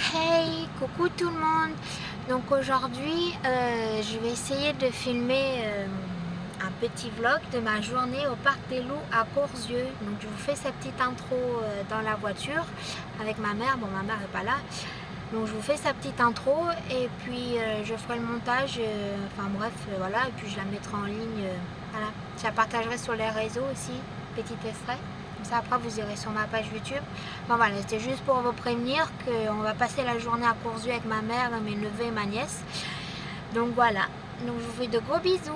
Hey, coucou tout le monde. Donc aujourd'hui, je vais essayer de filmer un petit vlog de ma journée au Parc des Loups à Corzieux. Donc je vous fais cette petite intro dans la voiture avec ma mère. Bon, ma mère n'est pas là. Donc je vous fais sa petite intro et puis je ferai le montage, enfin bref, voilà, et puis je la mettrai en ligne, voilà. Je la partagerai sur les réseaux aussi, petit extrait. Comme ça après vous irez sur ma page YouTube. Bon voilà, c'était juste pour vous prévenir qu'on va passer la journée à Corzieux avec ma mère, mes neveux et ma nièce. Donc voilà, donc je vous fais de gros bisous,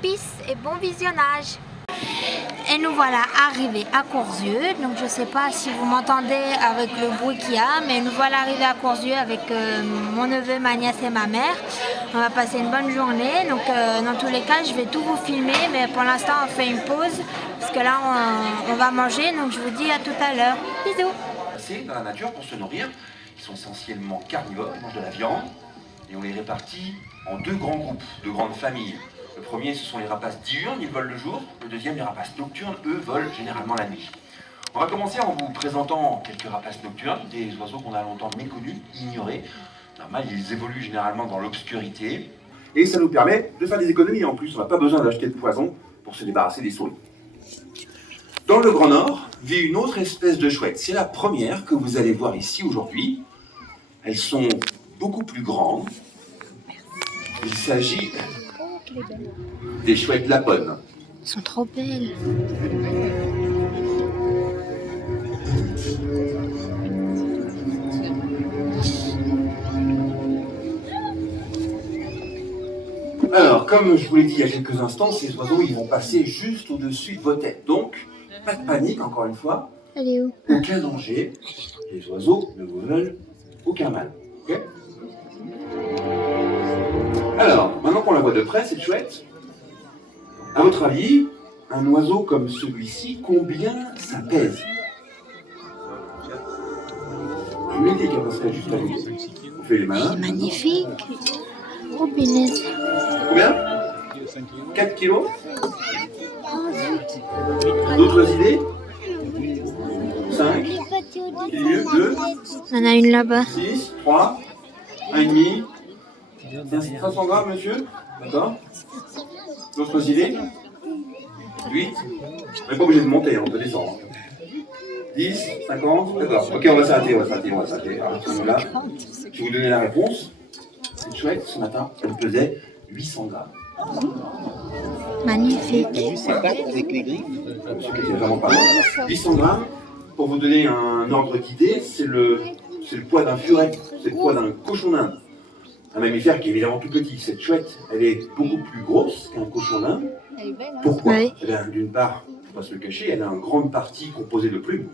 peace et bon visionnage. Et nous voilà arrivés à Corzieux. Donc je ne sais pas si vous m'entendez avec le bruit qu'il y a, mais nous voilà arrivés à Corzieux avec mon neveu, ma nièce et ma mère. On va passer une bonne journée. Donc dans tous les cas, je vais tout vous filmer, mais pour l'instant on fait une pause parce que là on va manger. Donc je vous dis à tout à l'heure. Bisous. Dans la nature pour se nourrir, ils sont essentiellement carnivores, ils mangent de la viande et on les répartit en deux grands groupes, deux grandes familles. Le premier, ce sont les rapaces diurnes, ils volent le jour. Le deuxième, les rapaces nocturnes, eux, volent généralement la nuit. On va commencer en vous présentant quelques rapaces nocturnes, des oiseaux qu'on a longtemps méconnus, ignorés. Normal, ils évoluent généralement dans l'obscurité. Et ça nous permet de faire des économies en plus. On n'a pas besoin d'acheter de poison pour se débarrasser des souris. Dans le Grand Nord vit une autre espèce de chouette. C'est la première que vous allez voir ici aujourd'hui. Elles sont beaucoup plus grandes. Il s'agit des chouettes laponnes. Elles sont trop belles. Alors, comme je vous l'ai dit il y a quelques instants, ces oiseaux, ils vont passer juste au-dessus de vos têtes. Donc, pas de panique, encore une fois. Elle est où? Aucun danger. Les oiseaux ne vous veulent aucun mal. Ok ? Alors, maintenant qu'on la voit de près, cette chouette, à votre avis, un oiseau comme celui-ci, combien ça pèse? Je vous l'ai dit qu'elle passerait juste à côté. On fait les malins. Magnifique. Oh, punaise. Combien? 4 kilos? D'autres idées? 5, 2, Il y en a une là-bas. 6, 3, 1,5. 500 grammes, monsieur? D'accord? D'autres idées? 8. On n'est pas obligé de monter, on peut descendre. 10, 50, d'accord. Ok, on va s'arrêter. Alors, là, je vais vous donner la réponse. Cette chouette, ce matin, elle pesait 800 grammes. Magnifique. Avec les griffes. C'est vraiment pas mal. 800 grammes, pour vous donner un ordre d'idée, c'est le poids d'un furet, c'est le poids d'un cochon d'Inde. Un mammifère qui est évidemment tout petit. Cette chouette, elle est beaucoup plus grosse qu'un cochon d'Inde. Elle est belle, hein? Pourquoi? Oui. D'une part, il ne faut pas se le cacher, elle a une grande partie composée de plumes.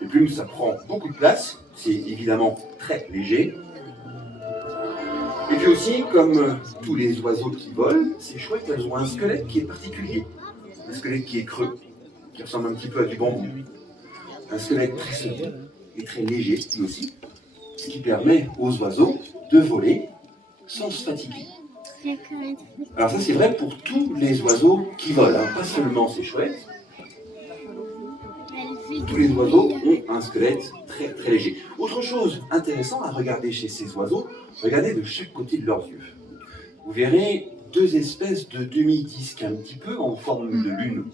Les plumes, ça prend beaucoup de place, c'est évidemment très léger. Et puis aussi, comme tous les oiseaux qui volent, ces chouettes, elles ont un squelette qui est particulier. Un squelette qui est creux, qui ressemble un petit peu à du bambou. Un squelette très solide et très léger, lui aussi, ce qui permet aux oiseaux de voler sans se fatiguer. Alors ça, c'est vrai pour tous les oiseaux qui volent, hein, pas seulement ces chouettes. Tous les oiseaux ont un squelette très très léger. Autre chose intéressante à regarder chez ces oiseaux, regardez de chaque côté de leurs yeux. Vous verrez deux espèces de demi-disques un petit peu en forme de lune.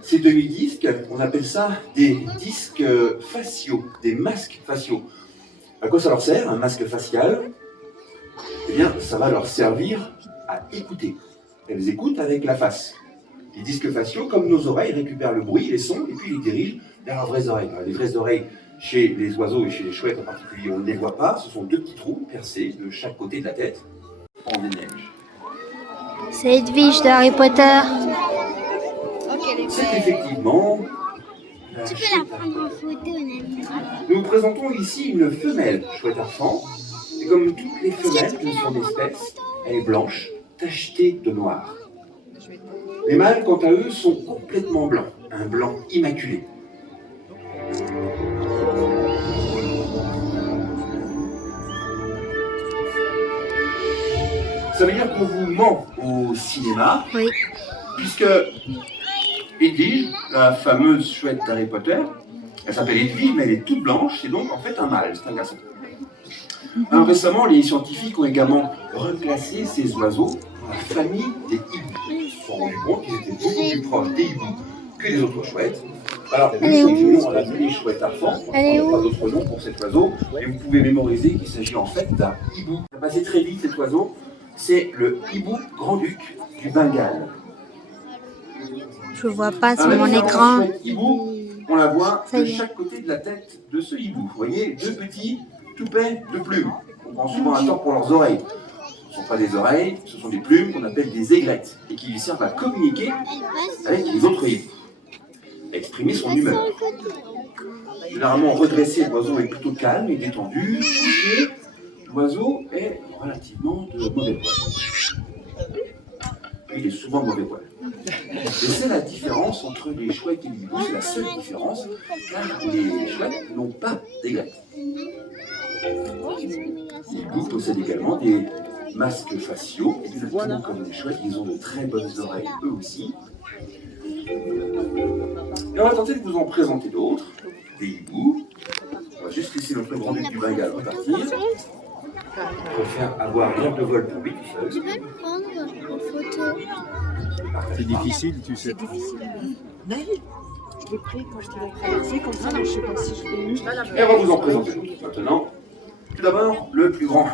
Ces demi-disques, on appelle ça des disques faciaux, des masques faciaux. À quoi ça leur sert, un masque facial? Eh bien, ça va leur servir à écouter. Elles écoutent avec la face. Les disques faciaux, comme nos oreilles, récupèrent le bruit, les sons, et puis les dirigent vers leurs vraies oreilles. Alors, les vraies oreilles, chez les oiseaux et chez les chouettes en particulier, on ne les voit pas. Ce sont deux petits trous percés de chaque côté de la tête. En neige. C'est Edwige de Harry Potter. C'est effectivement... Tu peux la prendre en photo, Nani. Nous vous présentons ici une femelle chouette arfan. Et comme toutes les femelles de son espèce, elle est blanche, tachetée de noir. Les mâles, quant à eux, sont complètement blancs, un blanc immaculé. Ça veut dire qu'on vous ment au cinéma, Oui. puisque Edwige, la fameuse chouette d'Harry Potter, Elle s'appelle Edwige, mais elle est toute blanche, c'est donc en fait un mâle, c'est un garçon. Alors récemment, les scientifiques ont également reclassé ces oiseaux dans la famille des hiboux. Ils se sont rendus compte qu'ils étaient beaucoup plus proches des hiboux que des autres chouettes. Alors, nous, on l'appelle les chouettes arfans. On n'a pas d'autre nom pour cet oiseau, mais vous pouvez mémoriser qu'il s'agit en fait d'un hibou. Ça passé très vite cet oiseau, c'est le hibou grand-duc du Bengale. Je vois pas sur mon écran. Hibou, on la voit de chaque côté de la tête de ce hibou. Vous voyez, deux petits toupets de plumes. On prend souvent un tort pour leurs oreilles. Ce ne sont pas des oreilles, ce sont des plumes qu'on appelle des aigrettes et qui lui servent à communiquer avec les autres hiboux, à exprimer son humeur. Généralement redressé, l'oiseau est plutôt calme et détendu. Couché, l'oiseau est relativement de mauvais poil. Il est souvent mauvais poil. Et c'est la différence entre les chouettes et les hiboux, c'est la seule différence, car les chouettes n'ont pas d'aigrettes. Les hiboux possèdent également des masques faciaux, exactement comme les chouettes, ils ont de très bonnes oreilles eux aussi. Et on va tenter de vous en présenter d'autres, des hiboux. On va juste laisser notre grand-duc du Bengale repartir. On va faire avoir l'air de vol pour lui tout seul. Tu peux me prendre en photo? C'est difficile, tu sais. C'est difficile. Mais je l'ai pris quand je t'ai traversé comme ça, mais je ne sais pas si je l'ai eu. Et on va vous en présenter d'autres maintenant. Tout d'abord, le plus grand,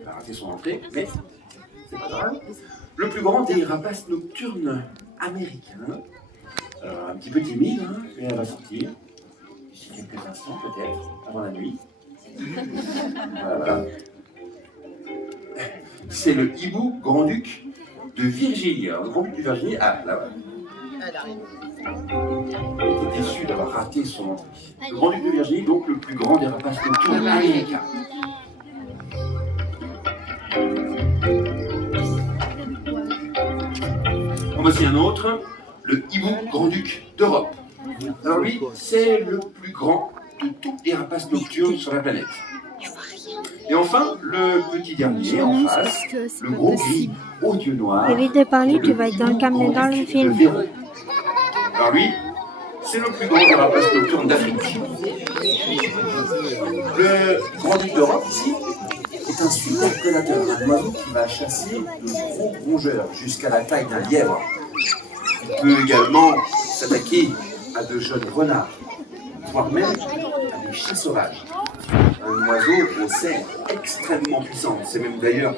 il a raté son entrée, mais c'est pas grave. Le plus grand des rapaces nocturnes américains. Un petit peu timide, hein, mais elle va sortir. D'ici quelques instants peut-être, avant la nuit. Voilà. C'est le hibou grand-duc de Virginie. Alors, le grand-duc de Virginie, ah là, voilà. Il était déçu d'avoir raté son entrée. Le grand-duc de Virginie, donc le plus grand des rapaces nocturnes américains. En voici un autre, le hibou grand-duc d'Europe. Alors lui, c'est le plus grand de tous les rapaces nocturnes sur la planète. Et enfin, le petit dernier en face, le gros gris aux yeux noirs. Évite de parler, tu vas être dans le caméra dans le film. Alors lui, c'est le plus grand des rapaces nocturnes d'Afrique. Le grand-duc d'Europe, ici, est un super prédateur, un oiseau qui va chasser de gros rongeurs jusqu'à la taille d'un lièvre. Il peut également s'attaquer à de jeunes renards, voire même à des chats sauvages. Un oiseau aux serres extrêmement puissantes. C'est même d'ailleurs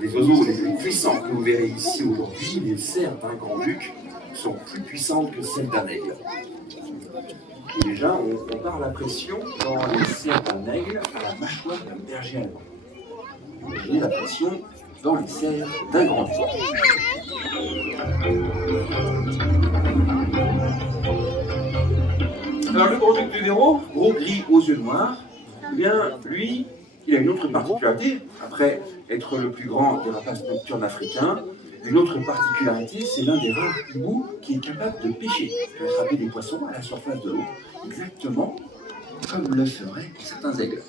les oiseaux les plus puissants que vous verrez ici aujourd'hui. Les serres d'un grand-duc sont plus puissantes que celles d'un aigle. Et déjà, on compare la pression dans les serres d'un aigle à la mâchoire d'un berger allemand. Imaginez la pression dans les serres d'un grand-duc. Alors le grand-duc de Véro, gros gris aux yeux noirs, eh bien lui, il a une autre particularité, après être le plus grand des rapaces nocturnes africains, une autre particularité, c'est l'un des rares hiboux qui est capable de pêcher, d'attraper des poissons à la surface de l'eau, exactement comme le feraient certains aigles.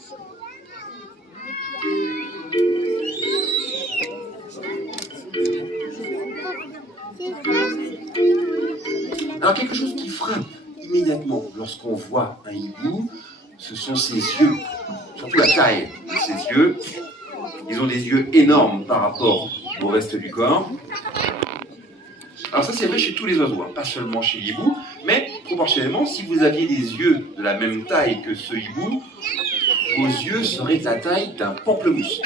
Alors quelque chose qui frappe immédiatement lorsqu'on voit un hibou, ce sont ses yeux, surtout la taille de ses yeux. Ils ont des yeux énormes par rapport au reste du corps. Alors ça c'est vrai chez tous les oiseaux, pas seulement chez l'hibou, mais proportionnellement, si vous aviez des yeux de la même taille que ce hibou, vos yeux seraient de la taille d'un pamplemousse.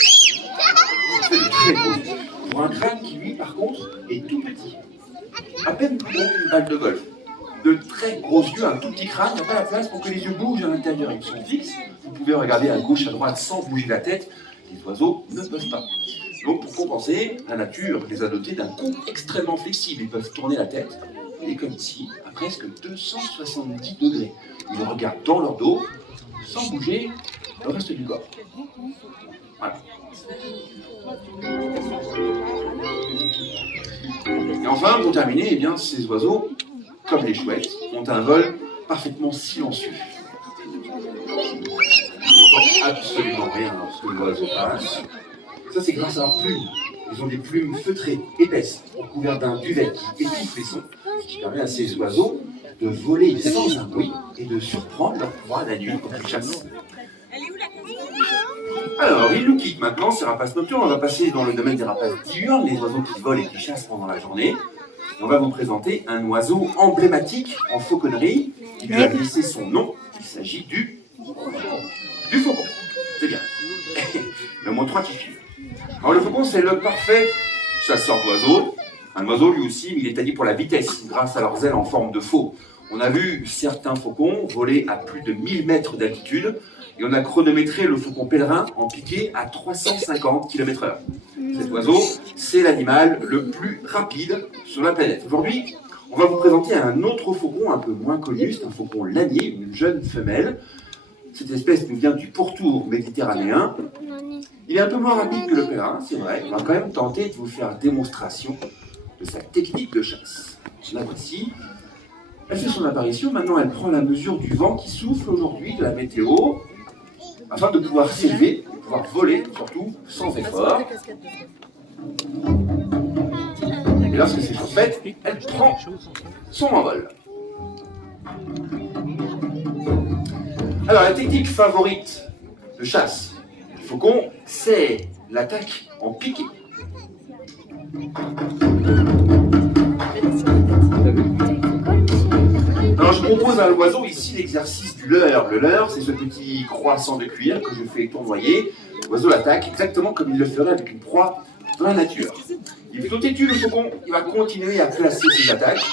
C'est de très beau. Pour un crâne qui lui par contre est tout petit, à peine plus gros qu'une balle de golf. De très gros yeux, un tout petit crâne, il n'y a pas la place pour que les yeux bougent à l'intérieur. Ils sont fixes, vous pouvez regarder à gauche, à droite sans bouger la tête. Les oiseaux ne peuvent pas. Donc pour compenser, la nature les a dotés d'un cou extrêmement flexible. Ils peuvent tourner la tête, et comme ici, à presque 270 degrés. Ils regardent dans leur dos, sans bouger le reste du corps. Voilà. Et enfin, pour terminer, eh bien, ces oiseaux, comme les chouettes, ont un vol parfaitement silencieux. On n'entend absolument rien lorsque l'oiseau passe. Ça, c'est grâce à leurs plumes. Ils ont des plumes feutrées, épaisses, recouvertes d'un duvet qui étouffe les sons, ce qui permet à ces oiseaux de voler sans un bruit et de surprendre leur proie la nuit quand ils chassent. Alors, ils nous quittent maintenant, ces rapaces nocturnes. On va passer dans le domaine des rapaces diurnes, les oiseaux qui volent et qui chassent pendant la journée. Et on va vous présenter un oiseau emblématique en fauconnerie qui lui a laissé son nom. Il s'agit du faucon. C'est bien. Le mot 3 qui suit. Alors le faucon, c'est le parfait chasseur d'oiseaux. Un oiseau lui aussi, mais il est taillé pour la vitesse grâce à leurs ailes en forme de faux. On a vu certains faucons voler à plus de 1000 mètres d'altitude et on a chronométré le faucon pèlerin en piqué à 350 km/h. Cet oiseau, c'est l'animal le plus rapide sur la planète. Aujourd'hui, on va vous présenter un autre faucon un peu moins connu, c'est un faucon lanier, une jeune femelle. Cette espèce nous vient du pourtour méditerranéen. Il est un peu moins rapide que le pèlerin, c'est vrai. On va quand même tenter de vous faire démonstration de sa technique de chasse. La voici. Elle fait son apparition. Maintenant, elle prend la mesure du vent qui souffle aujourd'hui, de la météo, afin de pouvoir s'élever, de pouvoir voler, surtout sans effort. Et lorsque c'est chose faite, elle prend son envol. Alors, la technique favorite de chasse du faucon, c'est l'attaque en piqué. Alors, je propose à l'oiseau ici l'exercice du leurre. Le leurre, c'est ce petit croissant de cuir que je fais tournoyer. L'oiseau l'attaque exactement comme il le ferait avec une proie dans la nature. Il est plutôt têtu, le faucon. Il va continuer à placer ses attaques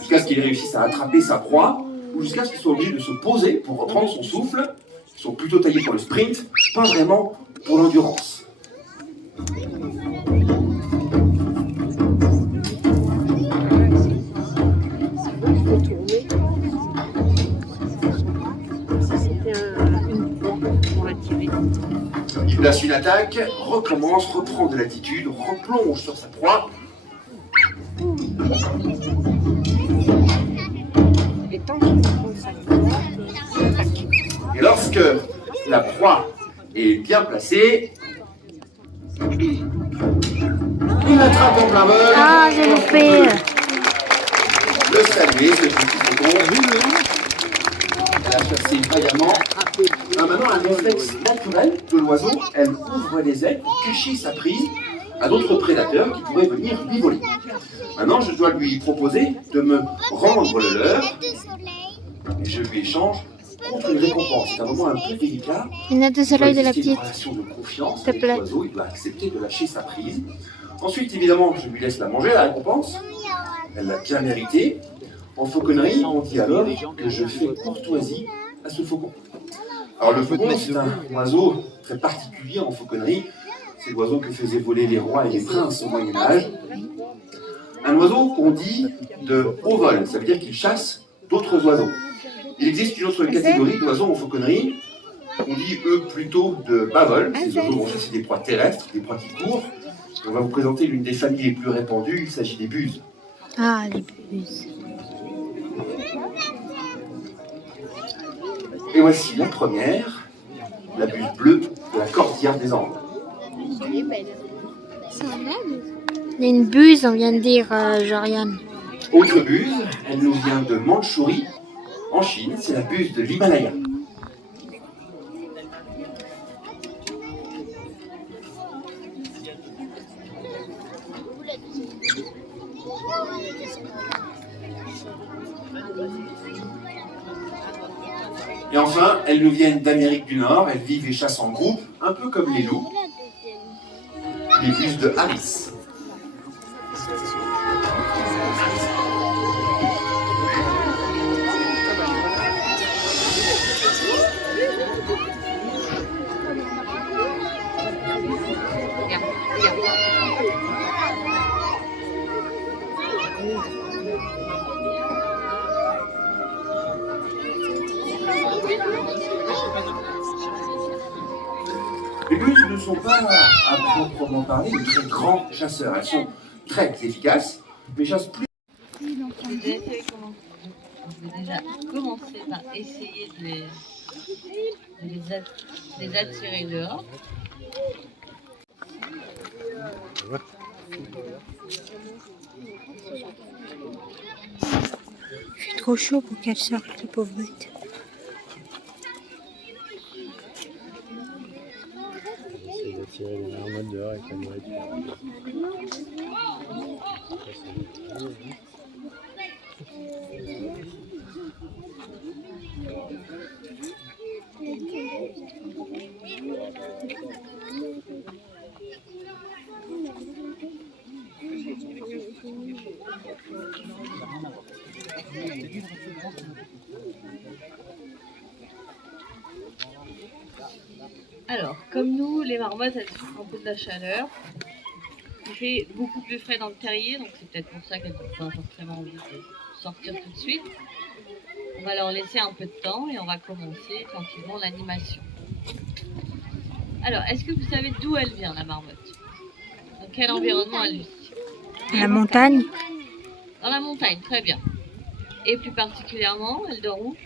jusqu'à ce qu'il réussisse à attraper sa proie ou jusqu'à ce qu'il soit obligé de se poser pour reprendre son souffle. Ils sont plutôt taillés pour le sprint, pas vraiment pour l'endurance. Il place une attaque, recommence, reprend de l'attitude, replonge sur sa proie. Et lorsque la proie est bien placée, il attrape en plein vol. Ah, j'ai loupé. Le saluer, ce petit faucon. Elle a chassé vaillamment. Maintenant, un réflexe naturel de l'oiseau, elle ouvre les ailes pour cacher sa prise à d'autres prédateurs qui pourraient venir lui voler. Maintenant, je dois lui proposer de me rendre le leurre et je lui échange contre une récompense. C'est un moment un peu délicat. Lunettes de soleil de la Une petite. relation de confiance S'il te avec plaît. l'oiseau, il doit accepter de lâcher sa prise. Ensuite, évidemment, je lui laisse la manger, la récompense. Elle l'a bien méritée. En fauconnerie, on dit alors que je fais courtoisie à ce faucon. Alors le faucon, c'est un oiseau très particulier en fauconnerie. C'est l'oiseau que faisaient voler les rois et les princes au Moyen-Âge. Un oiseau qu'on dit de haut vol, ça veut dire qu'il chasse d'autres oiseaux. Il existe une autre catégorie d'oiseaux en fauconnerie. On dit eux plutôt de bas vol. Ces oiseaux vont chasser des proies terrestres, des proies qui courent. On va vous présenter l'une des familles les plus répandues, il s'agit des buses. Ah, les puces. Et voici la première, la buse bleue de la cordillère des Andes. Il y a une buse, on vient de dire, Joriane. Autre buse, elle nous vient de Mandchourie, en Chine, c'est la buse de l'Himalaya. Et enfin, elles nous viennent d'Amérique du Nord, elles vivent et chassent en groupe, un peu comme les loups. Les buses de Harris. Les buses ne sont pas, à proprement parler, de très grands chasseurs. Elles sont très efficaces, mais chassent plus. Je vais déjà commencer par essayer de les attirer dehors. Il fait trop chaud pour qu'elle sorte, la pauvre bête. J'essaie d'attirer les marmottes dehors avec la nourriture. Alors, comme nous, les marmottes, elles souffrent un peu de la chaleur. Il fait beaucoup plus frais dans le terrier, donc c'est peut-être pour ça qu'elles n'ont pas forcément envie de sortir tout de suite. On va leur laisser un peu de temps et on va commencer tranquillement l'animation. Alors, est-ce que vous savez d'où elle vient, la marmotte? Dans quel environnement elle vit? La montagne? Dans la montagne, très bien. Et plus particulièrement, elle dort où?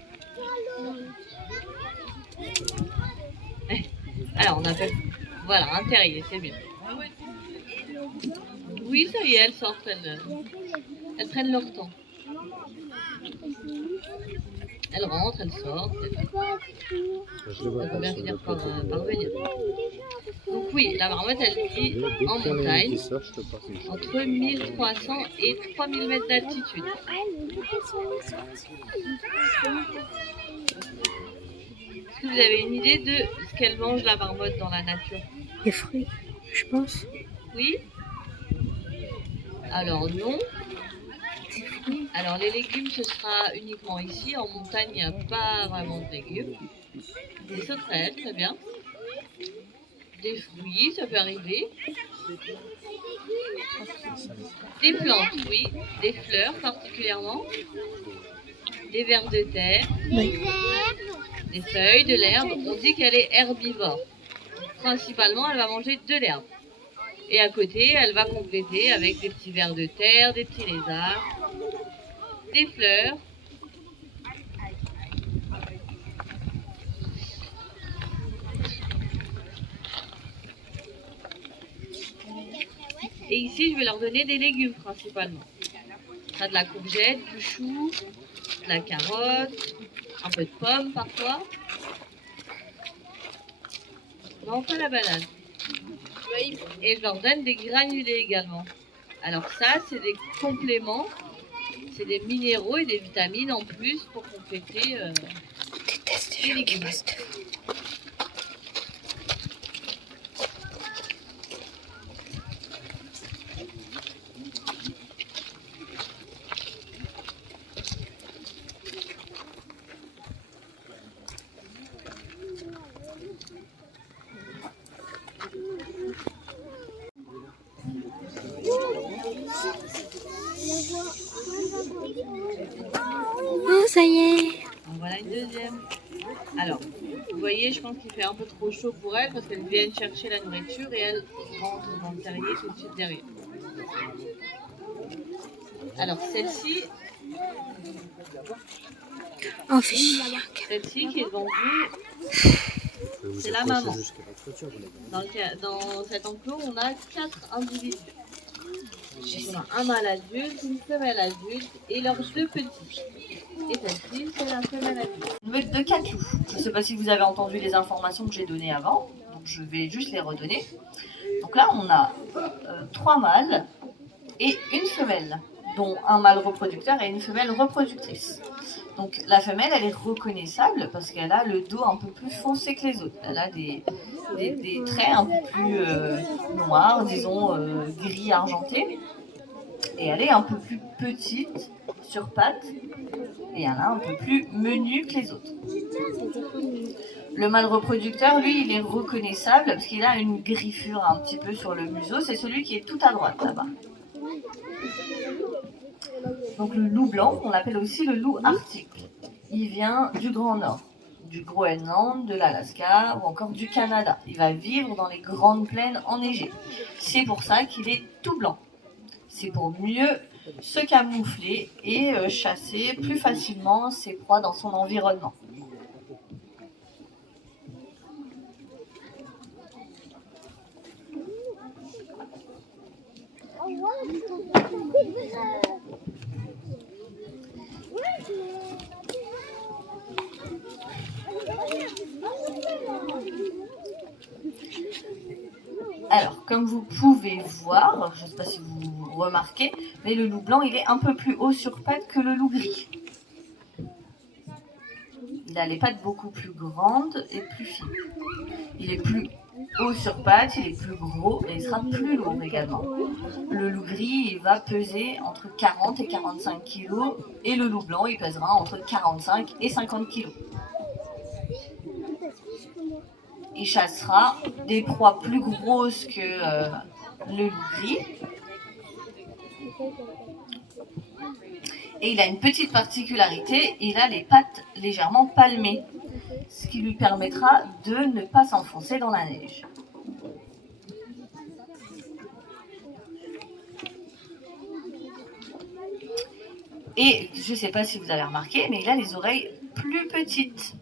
Alors, on appelle... Voilà, un terrier, c'est bien. Oui, ça y est, elles sortent, elles prennent leur temps. Elles rentrent, elles sortent, elles vont bien finir par venir. Donc oui, la marmotte, elle vit en montagne, entre 1300 et 3000 mètres d'altitude. Est-ce que vous avez une idée de ce qu'elle mange, la marmotte, dans la nature? Des fruits, je pense. Oui? Alors non. Alors les légumes, ce sera uniquement ici. En montagne, il n'y a pas vraiment de légumes. Des sauterelles, très bien. Des fruits, ça peut arriver. Des plantes, oui. Des fleurs particulièrement. Des vers de terre. Oui. Des feuilles, de l'herbe. On dit qu'elle est herbivore. Principalement, elle va manger de l'herbe. Et à côté, elle va compléter avec des petits vers de terre, des petits lézards, des fleurs. Et ici, je vais leur donner des légumes principalement. Ça, de la courgette, du chou, de la carotte, un peu de pommes parfois. Non, pas la banane. Et je leur donne des granulés également. Alors ça, c'est des compléments, c'est des minéraux et des vitamines en plus pour compléter les légumes. Oh, ça y est. En voilà une deuxième. Alors, vous voyez, je pense qu'il fait un peu trop chaud pour elles parce qu'elles viennent chercher la nourriture et elles rentrent dans le terrier tout de suite derrière. Alors, celle-ci Oh, fais chier. celle-ci qui est devant vous, c'est la maman. Dans cet enclos, on a 4 individus. Donc, on a un mâle adulte, une femelle adulte et leurs 2 petits. Et celle-ci, c'est la femelle adulte. Une meute de 4 loups. Je ne sais pas si vous avez entendu les informations que j'ai données avant, donc je vais juste les redonner. Donc là, on a 3 mâles et une femelle, dont un mâle reproducteur et une femelle reproductrice. Donc la femelle, elle est reconnaissable parce qu'elle a le dos un peu plus foncé que les autres. Elle a des traits un peu plus noirs, disons gris argenté. Et elle est un peu plus petite sur pattes et elle a un peu plus menue que les autres. Le mâle reproducteur, lui, il est reconnaissable parce qu'il a une griffure un petit peu sur le museau. C'est celui qui est tout à droite là-bas. Donc le loup blanc, on l'appelle aussi le loup arctique. Il vient du Grand Nord, du Groenland, de l'Alaska ou encore du Canada. Il va vivre dans les grandes plaines enneigées. C'est pour ça qu'il est tout blanc. C'est pour mieux se camoufler et chasser plus facilement ses proies dans son environnement. Alors, comme vous pouvez voir, je ne sais pas si vous remarquez, mais le loup blanc, il est un peu plus haut sur pattes que le loup gris. Il a les pattes beaucoup plus grandes et plus fines. Il est plus haut sur pattes, il est plus gros et il sera plus lourd également. Le loup gris, il va peser entre 40 et 45 kg et le loup blanc, il pèsera entre 45 et 50 kg. Il chassera des proies plus grosses que le loup gris. Et il a une petite particularité, il a les pattes légèrement palmées, ce qui lui permettra de ne pas s'enfoncer dans la neige. Et je ne sais pas si vous avez remarqué, mais il a les oreilles plus petites.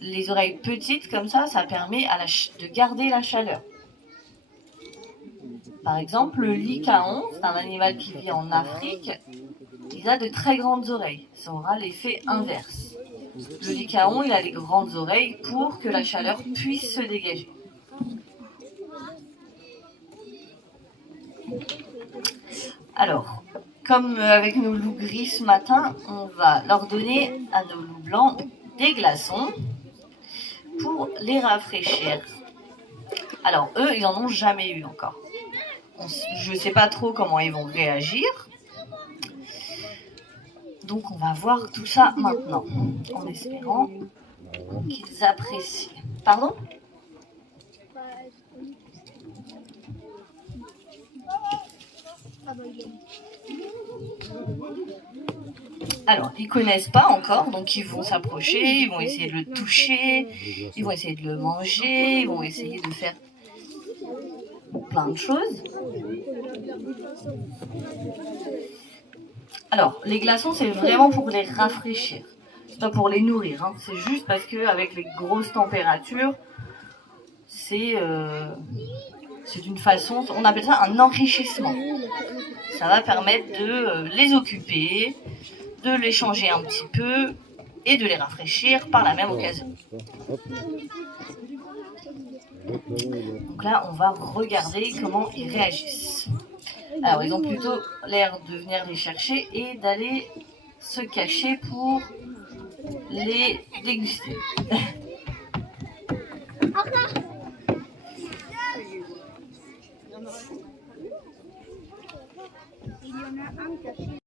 Les oreilles petites comme ça permet de garder la chaleur. Par exemple, le lycaon, c'est un animal qui vit en Afrique, il a de très grandes oreilles. Ça aura l'effet inverse. Le lycaon, il a les grandes oreilles pour que la chaleur puisse se dégager. Alors, comme avec nos loups gris ce matin, on va leur donner à nos loups blancs des glaçons pour les rafraîchir. Alors eux, ils n'en ont jamais eu encore. Je ne sais pas trop comment ils vont réagir. Donc on va voir tout ça maintenant, en espérant qu'ils apprécient. Pardon ? Alors, ils connaissent pas encore, donc ils vont s'approcher, ils vont essayer de le toucher, ils vont essayer de le manger, ils vont essayer de faire plein de choses. Alors, les glaçons, c'est vraiment pour les rafraîchir. C'est pas pour les nourrir, hein. C'est juste parce qu'avec les grosses températures, c'est d'une façon, on appelle ça un enrichissement. Ça va permettre de les occuper, de les changer un petit peu et de les rafraîchir par la même occasion. Donc là, on va regarder comment ils réagissent. Alors, ils ont plutôt l'air de venir les chercher et d'aller se cacher pour les déguster. Il y en a un caché.